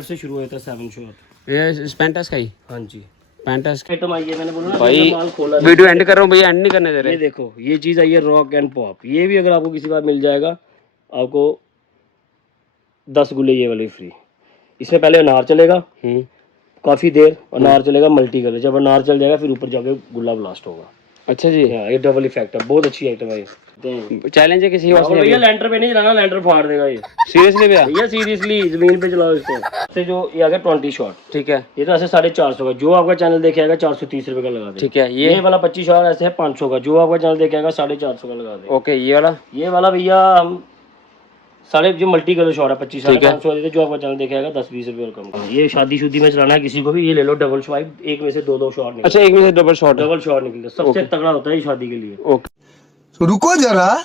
से शुरू होता है 7 शॉट। ये पेंटास का ही? हाँ जी, पेंटास का आइटम आई है। मैंने बोला ना भाई, माल खोला। वीडियो एंड कर रहा हूँ भैया, एंड नहीं करने दे रहे। ये देखो, ये चीज़ आई है रॉक एंड पॉप। ये भी अगर आपको किसी बार मिल जाएगा, आपको 10 गुल्ले ये वाले फ्री। इसमें पहले अनार चलेगा काफ़ी देर, अनार चलेगा मल्टी कलर। जब अनार चल जाएगा फिर ऊपर जाके गुल्ला ब्लास्ट होगा। अच्छा जी, ये डबल इफेक्ट है, बहुत अच्छी आइटम है ये। चैलेंज है किसी और भैया लेंटर पे नहीं चलाना, लेंटर फाड़ देगा ये। सीरियसली भैया? भैया सीरियसली जमीन पे चलाओ इसको। से जो ये आ गया 20 शॉट, ठीक है, ये तो ऐसे 450 का। जो आपका चैनल देखे आएगा 430 रुपए का लगा दे। ठीक है। ये वाला 25 शॉट ऐसे है 500 का। जो आपका चैनल देखे आएगा 450 का लगा दे। ओके, ये वाला भैया हम साढ़े जो मल्टी कलर शॉट है 25 500 वाले थे। जो आपका चैनल देखे आएगा 10-20 रुपए और कम। ये शादी शुदी में चलाना है किसी को भी, ये ले लो डबल स्वाइप। एक में से 2-2 शॉट निकलते। अच्छा, एक में से डबल शॉट निकलता है। सबसे तगड़ा होता है ये शादी के लिए। ओके, रुको जरा,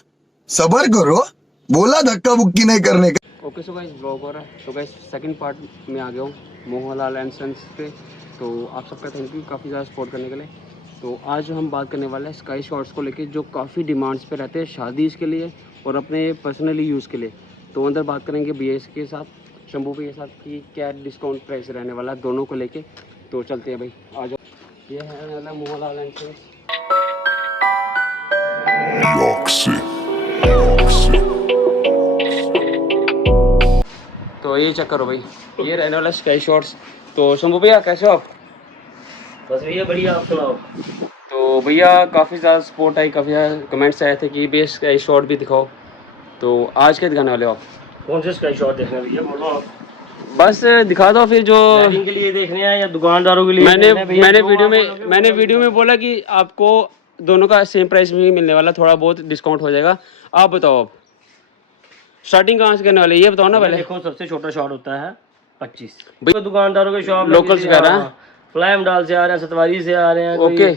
सबर करो, बोला धक्का बुक्की नहीं करने का। ओके। सो गाइस, ब्लॉग हो रहा है। सो गाइस, सेकंड पार्ट में आ गया हूँ मोहनलाल एंड सन्स पे। तो आप सबका थैंक यू काफ़ी ज़्यादा सपोर्ट करने के लिए। तो आज हम बात करने वाले हैं स्काई शॉट्स को लेके, जो काफ़ी डिमांड्स पे रहते हैं शादी के लिए और अपने पर्सनली यूज़ के लिए। तो अंदर बात करेंगे भैया के साथ, शंभू भैया के साथ, कि क्या डिस्काउंट प्राइस रहने वाला है दोनों को लेके। तो चलते हैं भाई, आ जाओ। ये है वाला मोहनलाल एंड सन्स। तो ये चेक करो भाई, ये रहने वाला स्काई शॉट्स। तो शंभू भैया कैसे हो आप? बस भैया बढ़िया, आप सुनाओ। तो भैया काफ़ी ज़्यादा सपोर्ट आई, काफ़ी ज़्यादा कमेंट्स आए थे कि भैया स्काई शॉट भी दिखाओ। तो आज क्या दिखाने वाले हो आप? कौन से स्काई शॉट देखना भैया, बोलो आप। बस दिखा दो फिर। जो वेडिंग के लिए देखने हैं या दुकानदारों के लिए? मैंने वीडियो में बोला कि आपको दोनों का सेम प्राइस में ही मिलने वाला, थोड़ा बहुत डिस्काउंट हो जाएगा। आप बताओ, आप स्टार्टिंग कहाँ से करने वाले ये बताओ ना पहले। देखो, सबसे छोटा शॉट होता है 25 भाई। दुकानदारों के शॉप लोकल से कह रहा है, फ्लैम डाल से आ रहे हैं, सतवारी से आ रहे हैं, ओके,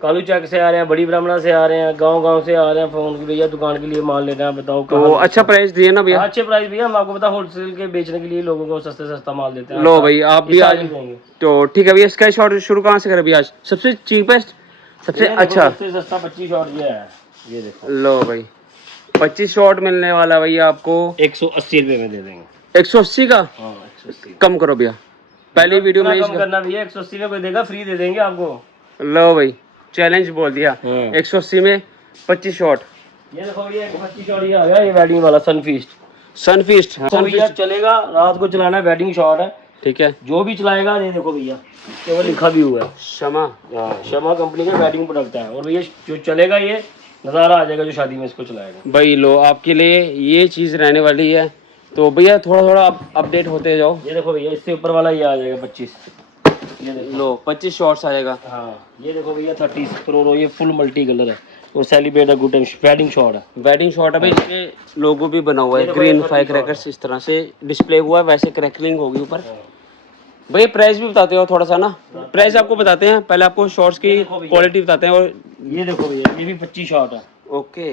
कालू चक से आ रहे हैं, बड़ी ब्राह्मणा से आ रहे हैं, गांव से आ रहे हैं फोन की भैया दुकान के लिए माल लेना है। बताओ तो अच्छा प्राइस दिए ना भैया? अच्छे प्राइस भैया, हम आपको पता होलसेल के बेचने के लिए लोगों को सस्ता माल देते हैं। लो भाई, आप भी आज तो ठीक है भैया। स्काई शॉट शुरू कहाँ से करें भैया? आज सबसे चीपेस्ट, सबसे अच्छा, सबसे सस्ता 25 शॉट ये है। ये देखो, लो भाई 25 शॉट मिलने वाला भैया आपको 180 रुपए में दे देंगे। 180 का? हाँ 180। कम करो भैया, पहली वीडियो में कम करना भैया। 180 में कोई देगा, फ्री दे देंगे आपको। लो भाई, चैलेंज बोल दिया। 180 में 25 शॉट। ये देखो भैया 25 शॉट ये आ गया, ये वेडिंग वाला सनफीस्ट। सनफीस्ट चलेगा, रात को चलाना है, वेडिंग शॉट है, ठीक है। जो भी चलाएगा। ये देखो भैया, केवल लिखा भी हुआ है शमा। शमा कंपनी का वेडिंग प्रोडक्ट है। और भैया जो चलेगा, ये नज़ारा आ जाएगा जो शादी में इसको चलाएगा। भाई लो, आपके लिए ये चीज़ रहने वाली है। तो भैया थोड़ा अपडेट होते जाओ। ये देखो भैया, इससे ऊपर वाला ये आ जाएगा 25। ये देखो, लो 25 शॉट्स आ जाएगा। हाँ ये देखो भैया 30 प्रो, ये फुल मल्टी कलर है और celebrate a good wedding shot है। वेडिंग शॉट है भाई, इसके लोगो भी बना हुआ है, ग्रीन फायर क्रैकर्स इस तरह से डिस्प्ले हुआ है, वैसे क्रैकलिंग होगी ऊपर। भैया प्राइस भी बताते हो थोड़ा सा ना? प्राइस आपको बताते हैं, पहले आपको शॉर्ट्स की क्वालिटी बताते हैं। और ये देखो भैया, ये भी 25 शॉट है। ओके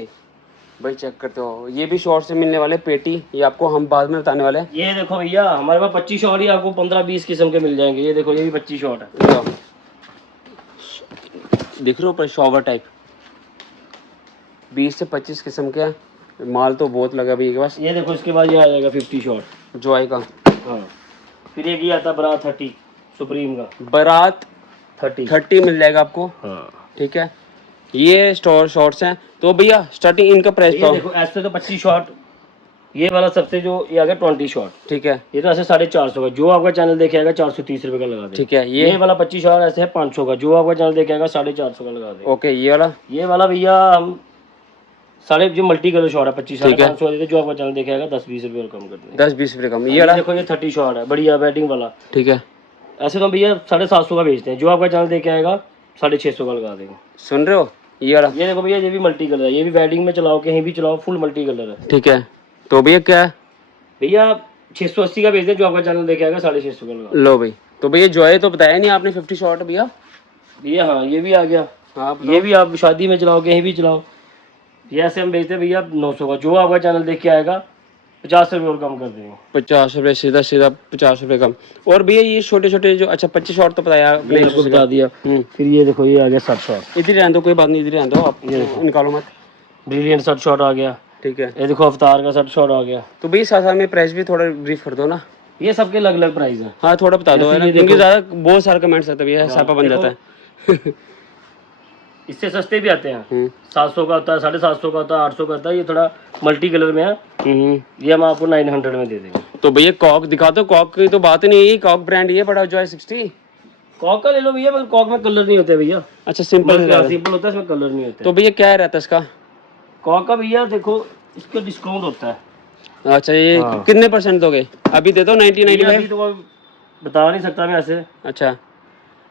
भाई, चेक करते हो, ये भी शॉर्ट से मिलने वाले पेटी, ये आपको हम बाद में बताने वाले हैं। ये देखो भैया, हमारे पास 25 शॉट ही आपको 15-20 किस्म के मिल जाएंगे। ये देखो, ये भी 25 शॉट है। दिख रहे हो ऊपर शॉवर टाइप, 20 से 25 किस्म के माल तो बहुत लगा भैया के पास। ये देखो, इसके बाद ये आ जाएगा 50 शॉट जो आएगा। हाँ, फिर एक ये आता है बारात 30 सुप्रीम का। बारात 30 मिल जाएगा आपको। हाँ ठीक है, ये शॉर्ट्स हैं। तो भैया स्टार्टिंग इनका प्राइस ये देखो, ऐसे तो 25 शॉट। ये वाला सबसे जो ये आ गया 20 शॉट, ठीक है। ये तो ऐसे 450 का। जो आपका चैनल देखे आएगा 430 रुपए का लगा दे। ठीक है, ये वाला 25 शॉट ऐसे है 500 का। जो आपका चैनल देखे आएगा 450 का लगा दे। ओके, ये वाला भैया हम साढ़े जो मल्टी कलर शॉट है 25 ठीक है। 500 वाले थे। जो आपका चैनल देखे आएगा 10-20 रुपए और कम कर देंगे। 10-20 रुपये कम। ये वाला देखो, ये 30 शॉट है, बढ़िया वेडिंग वाला। ठीक है, ऐसे तो भैया 750 का बेचते हैं। जो आपका चैनल देखे आएगा 650 का लगा देंगे। सुन रहे हो? ये वाला, ये देखो भैया, ये भी मल्टी कलर है। ये भी वेडिंग में चलाओ, कहीं भी चलाओ, फुल मल्टी कलर है। ठीक है। तो भैया क्या है? भैया 680 का बेचते हैं। जो आपका चैनल देखे आएगा 650 का लगा। लो भाई, तो भैया जो है तो बताया नहीं आपने 50 शॉट भैया। हाँ, ये भी आ गया। हाँ, ये भी आप शादी में चलाओ, कहीं भी चलाओ। ये ऐसे हम बेचते हैं भैया 900 का। जो आपका चैनल देख के आएगा 50 रुपये और कम कर देंगे। 50 रुपये, सीधा 50 रुपये कम। और भैया ये छोटे जो, अच्छा 25 शॉट तो बताया आपने, बता दिया। फिर ये देखो, ये आ गया 60 शॉट। इधर रहने दो, कोई बात नहीं, इधर रहने दो, आप निकालो मत। ब्रिलियंट शर्ट शॉट आ गया, ठीक है। ये देखो अवतार का शर्ट शॉट आ गया। तो भाई साथ में प्राइस भी थोड़ा ब्रीफ कर दो ना। ये सबके अलग अलग प्राइस है। हाँ थोड़ा बता दो, है ना, ये क्योंकि देखो। ज़्यादा बहुत सारे कमेंट्स आते हैं, सापा बन देखो। जाता है। इससे सस्ते भी आते हैं, 700 का होता है, 750 का होता है, 800 का होता है। ये थोड़ा मल्टी कलर में है, ये हम आपको 900 में दे देंगे। तो भैया कॉक दिखा दो, कॉक की तो बात ही नहीं है, कॉक ब्रांड ये बड़ा जो है 60। कॉक का ले लो भैया, पर कॉक में कलर नहीं होते भैया, अच्छा सिंपल सिंपल होता है, इसमें कलर नहीं होते। तो भैया क्या रहता है इसका? कॉक का भैया देखो, इसका डिस्काउंट होता है। अच्छा ये हाँ। कितने परसेंट दोगे? अभी दे दो 90-95। अभी तो कोई बता नहीं सकता मैं ऐसे, अच्छा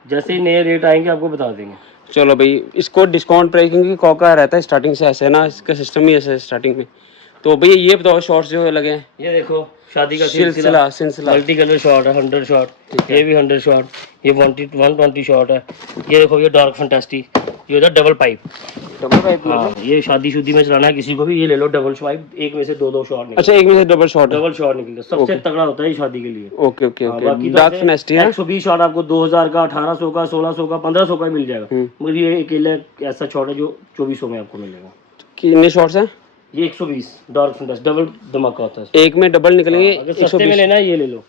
जैसे ही नए रेट आएंगे आपको बता देंगे। चलो भाई, इसको डिस्काउंट प्राइस क्योंकि कॉक का रहता है स्टार्टिंग से ऐसे ना, इसका सिस्टम ही ऐसे है स्टार्टिंग में। तो भैया ये बताओ शॉर्ट्स जो लगे हैं, ये देखो शादी का सिलसिला सिलसिला मल्टी कलर शॉट है, 100 शॉट, ये भी 100 शॉट, ये 120 शॉट है। ये देखो ये डार्क फैंटास्टिक, ये होता है डबल पाइप। Double pipe. हाँ, ये शादी शुदी में चलाना है किसी को भी, ये ले लो डबल पाइप, एक में से दो शॉट निकलते अच्छा एक में से डबल शॉट। डबल शॉट निकलते, सबसे तगड़ा होता है ये शादी के लिए। ओके ओके हाँ, ओके। बाकी डार्क फैंटास्टिक है। 120 शॉट आपको 2000 का, 1800 का, 1600 का, 1500 का मिल जाएगा। मगर ये अकेले ऐसा शॉट है जो 2400 में आपको मिलेगा। कितने शॉट्स हैं? ये 120 डार्क फैंटास्टिक डबल धमाका होता है। एक में डबल निकलेंगे। अगर सस्ते में लेना है ये ले लो।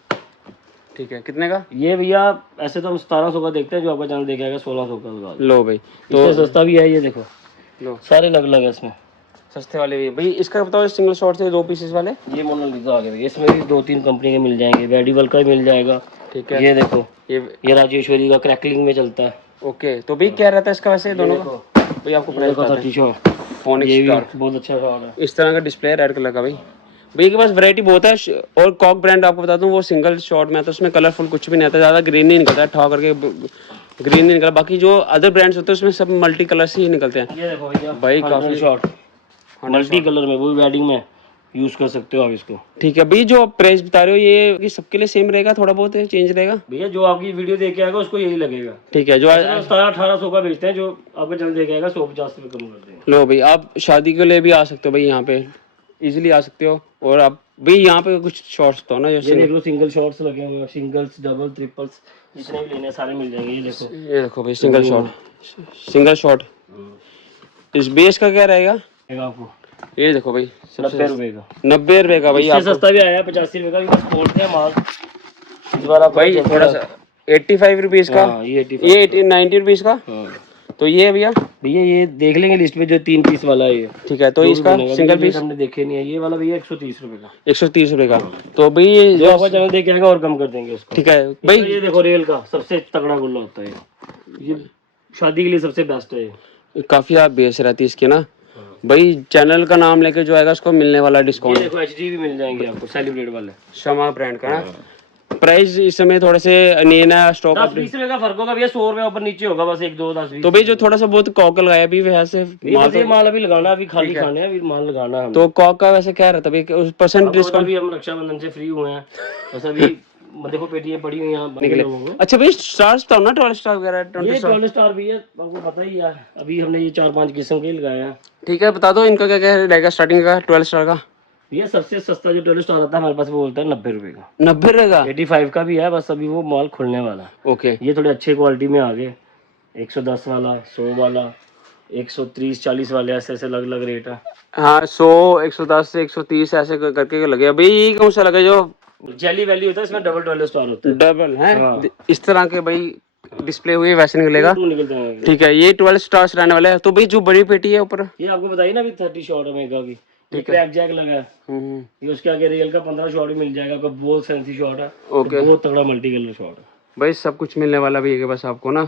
ठीक है, कितने का? ये भैया ऐसे तो हम 1700 का देखते हैं, जो आपका चैनल देखेगा 1600 का लगा दो। लो भाई, तो सस्ता भी है, ये देखो लो सारे अलग अलग है इसमें। सस्ते वाले भी भाई। इसका बताओ सिंगल शॉट से 2 पीसेस वाले। ये मोनालिसा आ गया भैया, इसमें भी 2-3 कंपनी के मिल जाएंगे, वेडिबल का भी मिल जाएगा। ठीक है, ये देखो ये राजेश्वरी का क्रैकलिंग में चलता है। ओके। तो भाई क्या रहता है इसका वैसे दोनों का? भाई आपको प्राइस देखो 30 शॉट, फोनिक्स ये भी स्टार बहुत अच्छा शॉट है। इस तरह का डिस्प्ले रेड कलर का भाई। भैया के पास वैरायटी बहुत है। और कॉक ब्रांड आपको बता दूं वो सिंगल शॉट में आता है, उसमें कलरफुल कुछ भी नहीं आता, ज़्यादा ग्रीन नहीं निकलता है, ठा करके ग्रीन नहीं निकला। बाकी जो अदर ब्रांड्स होते हैं उसमें सब मल्टी कलर्स ही निकलते हैं। ये देखो भैया भाई काफी शॉट मल्टी कलर में, वो भी वेडिंग में यूज कर सकते हो आप इसको। ठीक है भाई, जो प्राइस बता रहे हो ये कि सबके लिए सेम रहेगा, थोड़ा बहुत चेंज रहेगा? भैया जो आपकी वीडियो देख के आएगा उसको यही लगेगा। ठीक है, जो 1700-1800 का बेचते हैं, जो आपका चैनल देख के आएगा 150 रुपये कम कर देंगे। लो भाई, आप शादी के लिए भी आ सकते हो भाई, यहाँ पे इजीली आ सकते हो। और आप भाई यहाँ पे कुछ शॉर्ट्स तो ना ये देख लो सिंगल शॉट्स लगे हुए हैं, सिंगल्स डबल ट्रिपल्स जितने भी लेने हैं सारे मिल जाएंगे। ये देखो भाई सिंगल शॉट। इस बेस का क्या रहेगा आपको? ये देखो भाई 90 रुपए का। 90 रुपए का भाई। इससे सस्ता भी आया है 85 रुपए का, भी बस खोलते हैं माल इस बार आप भाई थोड़ा सा 85 रुपीज का। हाँ, ये 85 ये 90 रुपीज का। हाँ। तो ये भैया ये देख लेंगे लिस्ट में, जो 3 पीस वाला है ये। ठीक है, तो इसका सिंगल पीस हमने देखे नहीं है। ये वाला भैया 130 रुपए का। 130 रुपए का। तो भाई ये जो आपका चैनल देख के आएगा और कम कर देंगे उसको। ठीक है भाई भाई, ये देखो रेल का सबसे तगड़ा गुल्ला होता है ये शादी के लिए सबसे बेस्ट है ये। काफी आप बेस रहती है इसके ना भाई। चैनल का नाम लेके जो आएगा उसको मिलने वाला ये डिस्काउंट। देखो एचडी भी मिल जाएंगे आपको, सेलिब्रेट वाले शमा ब्रांड का ना। प्राइस इस समय थोड़े से नहीं ना स्टॉक 10-20 रुपए का फर्क होगा भैया, 100 रुपए ऊपर नीचे होगा बस, 1-2-10-20। तो भाई जो थोड़ा सा बहुत कॉक लगाया भी वैसे ये माल अभी लगाना, अभी खाली खाने हैं, अभी माल लगाना है। तो कॉक का वैसे क्या रहता है भाई परसेंट डिस्काउंट? अभी हम रक्षाबंधन से फ्री हुए हैं, बस अभी देखो पेटियां पड़ी हुई हैं निकले। अच्छा भाई स्टार्स तो ना 12 स्टार वगैरह 20 ये स्टार। 12 स्टार भी है, आपको पता ही है। अभी हमने ये 4-5 किस्म के लगाए हैं। ठीक है, बता दो इनका क्या क्या रहेगा स्टार्टिंग का 12 स्टार का? ये सबसे सस्ता जो 12 स्टार आता है हमारे पास वो बोलता है 90 रुपए का। 90 रहेगा। 85 का भी है, बस अभी वो माल खुलने वाला है। ओके, ये थोड़े अच्छे क्वालिटी में आ गए, 110 वाला, 100 वाला, 130-40 वाले, ऐसे ऐसे अलग अलग रेट है। हाँ 100 110 130 ऐसे करके लगे भाई। ये कौन सा लगे जो जेली वैली होता है, इसमें डबल 12 स्टार होता है। डबल है हाँ। इस तरह के भाई डिस्प्ले हुए वैसे निकलेगा। निकलते हैं। ठीक है, ये 12 स्टार्स रहने वाले हैं। तो भाई जो बड़ी पेटी है ऊपर ये आपको बताइए ना अभी 30 शॉट मेगा की, ये क्रैक जैक लगा है। ये उसके आगे रियल का 15 शॉट भी मिल जाएगा, बहुत फैंसी शॉट है। ओके, बहुत तगड़ा मल्टी कलर शॉट है भाई सब कुछ मिलने वाला भी है बस आपको ना,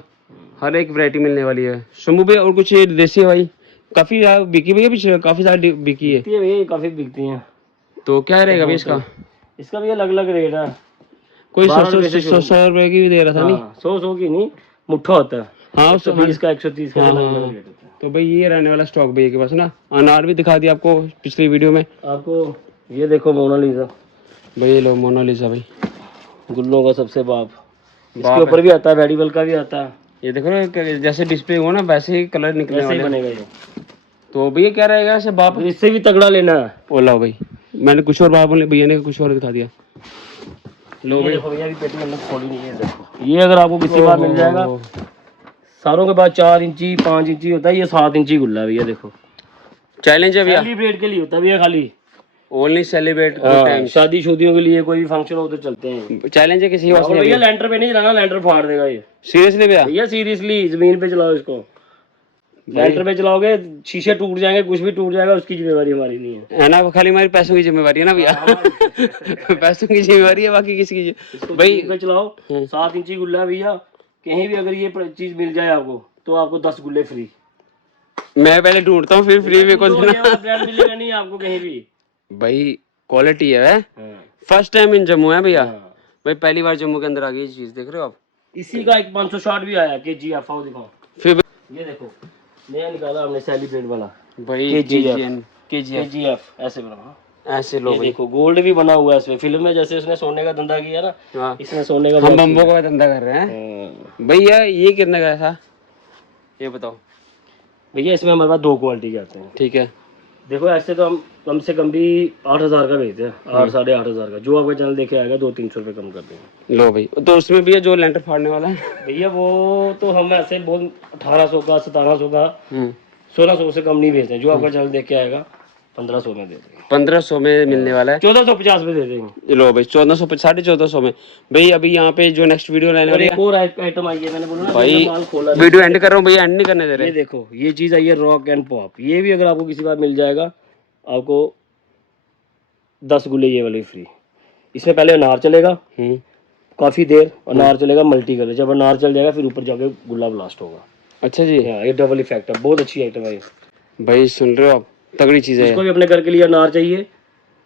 हर एक वैरायटी मिलने वाली है। शंभू भाई और कुछ ये देसी भाई काफी बिकी भैया पीछे काफी सारी बिकी है। ये काफी बिकती हैं। तो क्या रहेगा भाई इसका? इसका भी अलग अलग रेट है। कोई 100 12 रुपए से शुरू। रुपए की भी दे रहा था नहीं? 100 की नहीं, मुट्ठा होता है। हाँ 120 का 130 का अलग अलग रेट होता है। तो भाई ये रहने वाला स्टॉक भैया के पास ना। अनार भी दिखा दिया आपको पिछली वीडियो में। आपको ये देखो मोनालिसा, भाई ये लो मोनालिसा भाई, गुल्लों का सबसे बाप। इसके ऊपर भी आता है, वेडिबल का भी आता है। ये देखो ना जैसे डिस्प्ले हुआ ना वैसे ही कलर निकलने ऐसे ही वाले बनेगा ये। तो भैया क्या रहेगा ऐसे बाप? इससे भी तगड़ा लेना है। ओ लो भाई, मैंने कुछ और बाप बोले, भैया ने कुछ और दिखा दिया। लो ये भाई, देखो भैया, अभी पेटी हमने खोली नहीं है, देखो ये अगर आपको किसी बार मिल जाएगा। सारों के बाद 4 इंची 5 इंची होता है, ये 7 इंची गुल्ला है भैया। देखो चैलेंज है भैया, सेलिब्रेट के लिए होता है भैया खाली। ओनली सेलिब्रेट गुड हाँ, टाइम। शादी शुदियों के लिए कोई भी फंक्शन हो तो चलते हैं। चैलेंज है किसी के पास और नहीं भैया है? लैंटर पे नहीं चलाना, लैंटर फाड़ देगा ये। सीरियसली भैया? भैया सीरियसली जमीन पे चलाओ इसको। लैंटर पे चलाओगे शीशे टूट जाएंगे, कुछ भी टूट जाएगा, उसकी जिम्मेवारी हमारी नहीं है ना, खाली हमारी पैसों की जिम्मेवारी है ना भैया। है। पैसों की जिम्मेवारी है, बाकी किसी की इसको भाई। जमीन पे चलाओ। 7 इंची गुल्ला है भैया, कहीं भी अगर ये चीज मिल जाए आपको तो आपको 10 गुल्ले फ्री। मैं पहले ढूंढता हूँ फिर फ्री में कौन देना। ब्रांड मिलेगा नहीं आपको कहीं भी। भाई क्वालिटी है। हाँ। फर्स्ट टाइम इन जम्मू है भैया। हाँ। भाई पहली बार जम्मू के अंदर आ गई ये चीज, देख रहे हो आप? इसी का एक 560 भी आया KGF, आओ दिखाओ। फिर ये देखो नया निकाला हमने सेलिब्रेट वाला भाई KGF। KGF KGF ऐसे बना। ऐसे लो ये भाई। देखो गोल्ड भी बना हुआ है इसमें। फिल्म में जैसे उसने सोने का धंधा किया ना, हाँ, इसने सोने का हम बहुत बम्बो का धंधा कर रहे हैं किया। भैया। ये कितने का था ये बताओ? भैया इसमें हमारे पास 2 क्वालिटी के आते हैं। ठीक है। देखो ऐसे तो हम कम से कम भी 8,000 का बेचते हैं, 8 साढ़े 8,000 का। जो आपका चैनल देखे आएगा 200-300 रुपये कम कर देंगे। लो भाई, तो उसमें भी है जो लेंटर फाड़ने वाला है? भैया वो तो हम ऐसे बहुत 1800 का 1700 का 1600 से कम नहीं बेचते हैं। जो आपका चैनल देख के आएगा 1500 में दे देंगे। 1500 में मिलने वाला है। 1450 में दे देंगे। लो भाई 1400 1450 में। भाई अभी यहाँ पे जो नेक्स्ट वीडियो रहने और वाली एक और आइटम आई है, मैंने बोला ना भाई, माल खोला। वीडियो एंड कर रहा हूँ भैया, एंड नहीं करने दे ये रहे। देखो ये चीज आई है रॉक एंड पॉप। ये भी अगर आपको किसी बार मिल जाएगा, आपको 10 गुल्ले ये वाले फ्री। इसमें पहले अनार चलेगा काफी देर, अनार चलेगा मल्टी कलर। जब अनार चल जाएगा फिर ऊपर जाके गुल्ला ब्लास्ट होगा। अच्छा जी। हाँ, ये डबल इफेक्ट है, बहुत अच्छी आइटम है ये। भाई सुन रहे हो आप, तगड़ी चीज है। इसको भी अपने घर के लिए अनार चाहिए,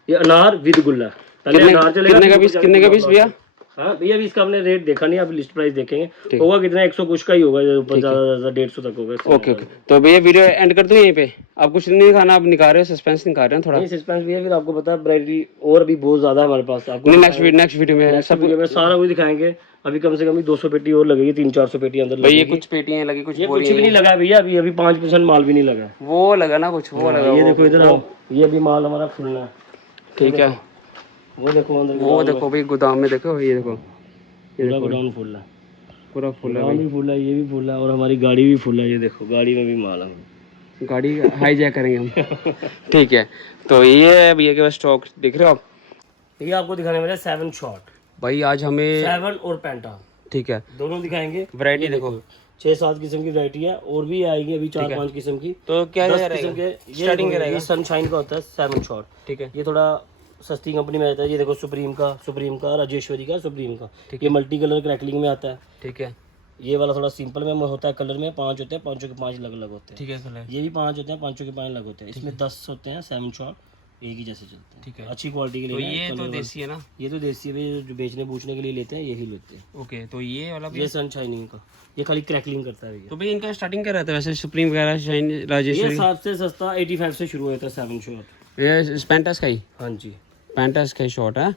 ये अनार विद गुल्ला। पहले अनार चलेगा। कितने का पीस भैया? हाँ भैया अभी इसका हमने रेट देखा नहीं, आप लिस्ट प्राइस देखेंगे होगा कितना, 100 कुछ का ही होगा, ऊपर ज्यादा 150 तक होगा। ओके ओके, तो भैया वीडियो एंड कर दूं यहीं पे? आप कुछ नहीं दिखाना, आप निकाल रहे हो, सस्पेंस निकाल रहे हैं थोड़ा? नहीं सस्पेंस भी है, फिर आपको पता है वैरायटी और भी बहुत ज्यादा है हमारे पास। आपको नेक्स्ट वीडियो में सब वीडियो में सारा कुछ दिखाएंगे। अभी कम से कम 200 पेटी और लगेगी, 300-400 पेटी अंदर भाई। ये लगेगी। कुछ पेटियां लगी, कुछ ये कुछ भी नहीं लगा है भैया, अभी 5% माल भी नहीं लगा है। वो लगा ना कुछ, वो लगा। ये देखो इधर आओ, ये अभी माल हमारा फुलना है। ठीक है, वो देखो अंदर, वो देखो भाई गोदाम में देखो, ये देखो पूरा गोडाउन फुल है। पूरा फुल है गोदाम भी फुल है, ये भी फुल है, और हमारी गाड़ी भी फुल है। ये देखो गाड़ी में भी माल है। गाड़ी हाईजैक करेंगे हम। ठीक है, तो ये है भैया के पास स्टॉक, देख रहे हो आप? ये आपको दिखाने वाले 7 शॉट भाई आज हमें 7 और पेंटा ठीक है दोनों दिखाएंगे। वैरायटी देखो, 6-7 किस्म की वैरायटी है, और भी आएगी अभी 4-5 किस्म की। तो क्या 10 किस्म के स्टार्टिंग ये सनशाइन का होता है 7 शॉट। ठीक है, ये थोड़ा सस्ती कंपनी में आता है। ये देखो सुप्रीम का, राजेश्वरी का, सुप्रीम का। ये मल्टी कलर क्रैकलिंग में आता है। ठीक है, ये वाला थोड़ा सिंपल में होता है, कलर में 5 होते हैं, 5 के 5 अलग अलग होते हैं। ठीक है कलर। ये भी 5 होते हैं, 5 के 5 अलग होते हैं। इसमें 10 होते हैं 7 शॉट, एक ही जैसे चलते हैं। ठीक है, अच्छी क्वालिटी के लिए। तो ये तो देसी है ना? ये तो देसी है, जो बेचने बूचने के लिए लेते हैं यही लेते हैं। ओके, तो ये वाला ये सनशाइनिंग का, ये खाली क्रैकलिंग करता है भैया। तो भाई इनका स्टार्टिंग क्या रहता है वैसे? सुप्रीम वगैरह, शाइन, ये राजेश्वरी? सबसे सस्ता 85 से शुरू होता है 7 शॉट। ये पेंटास का ही? हाँ जी, पेंटास का ही शॉट है।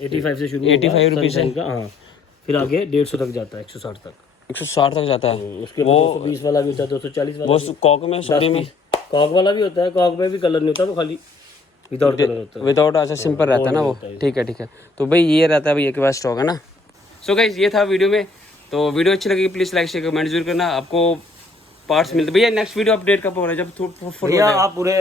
85 से शुरू 85 रुपीज़ सनशाइन का। हाँ, फिर आगे 150 तक जाता है, 160 तक। 160 तक जाता है। उसके बाद 220 वाला भी होता है, 240 वाला। वो कॉक में, सुप्रीम में कॉक वाला भी होता है। कॉक में भी कलर नहीं होता, वो खाली विदाउट कलर होता है। विदाउट, अच्छा सिंपल रहता है ना वो? ठीक है ठीक है, तो भाई ये रहता है भैया के पास स्टॉक है ना। सो गाइस ये था वीडियो में, तो वीडियो अच्छी लगी प्लीज़ लाइक शेयर कमेंट जरूर करना। आपको पार्ट्स मिलते भैया। नेक्स्ट वीडियो अपडेट कब हो रहा है? जब फुल हो भैया जाएगा। आप पूरे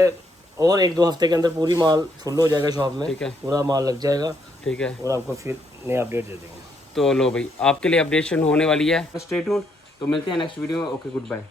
और 1-2 हफ्ते के अंदर पूरी माल फुल हो जाएगा शॉप में। ठीक है, पूरा माल लग जाएगा। ठीक है, और आपको फिर नए अपडेट दे देंगे। तो लो भाई आपके लिए अपडेशन होने वाली है, स्टे ट्यून्ड। तो मिलते हैं नेक्स्ट वीडियो में। Okay, good bye.